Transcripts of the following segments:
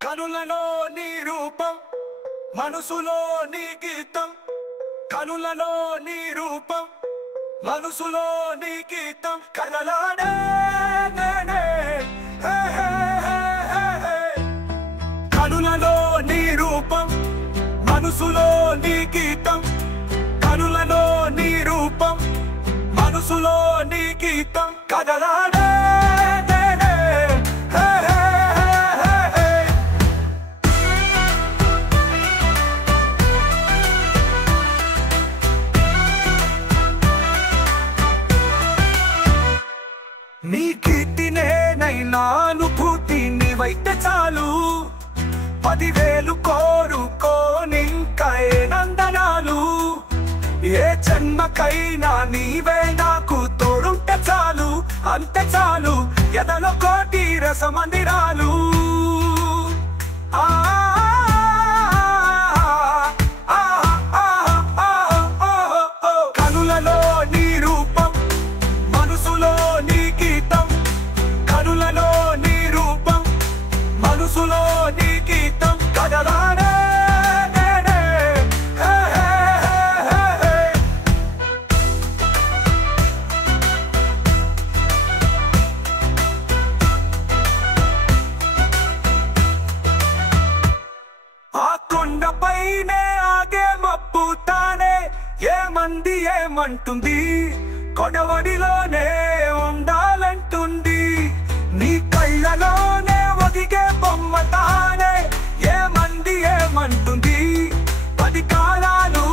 కనులలో నీ రూపం మనసులో నీ గీతం కనులలో నీ రూపం మనసులో నీ గీతం కదలాడే కనులలో నీ రూపం మనసులో నీ గీతం కనులలో నీ రూపం మనసులో నీ గీతం కదలాడే నీ కీర్తినే నైనా అనుభూతి నీవైతే చాలు 10,000 కోరుకోనింకా నందనాలు ఏ జన్మకైనా నీవే నాకు తోడుంటే చాలు అంతే చాలు ఎదలో కోటి రసమందిరాలు కనులలో నీ రూపం మనసులో నీ గీతం కనులలో నీ రూపం మనసులో నీ గీతం కదలాడే ఆ కొండపైనే ఆగే మబ్బు తానే ఏమంది ఏమంటుంది కొడవడిలోనే ఉండాలంటుంది నీ కళ్ళలోనే ఒదిగే బొమ్మ తానే ఏమంది ఏమంటుంది 10 కాలాలు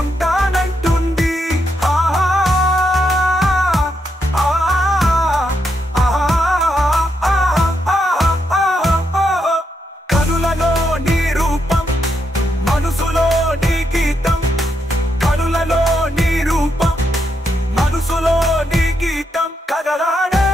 ఉంటానంటుంది కనులలో నీ రూపం మనసులో నీ గీతం కనులలో నీ రూపం మనసులో నీ గీతం కదలాడే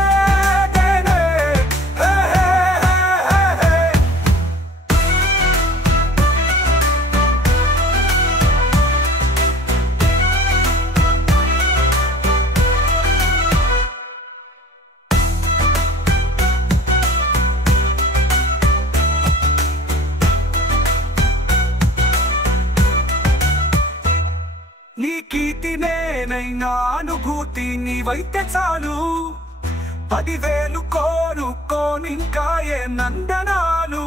నీ కీర్తినే నైనా అనుభూతి నీవైతే చాలు 10,000 కోరుకోనింకా నందనాలు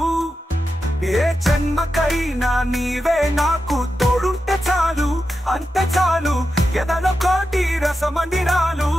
ఏ జన్మకైనా నీవే నాకు తోడుంటే చాలు అంతే చాలు ఎదలో కోటి రసమందిరాలు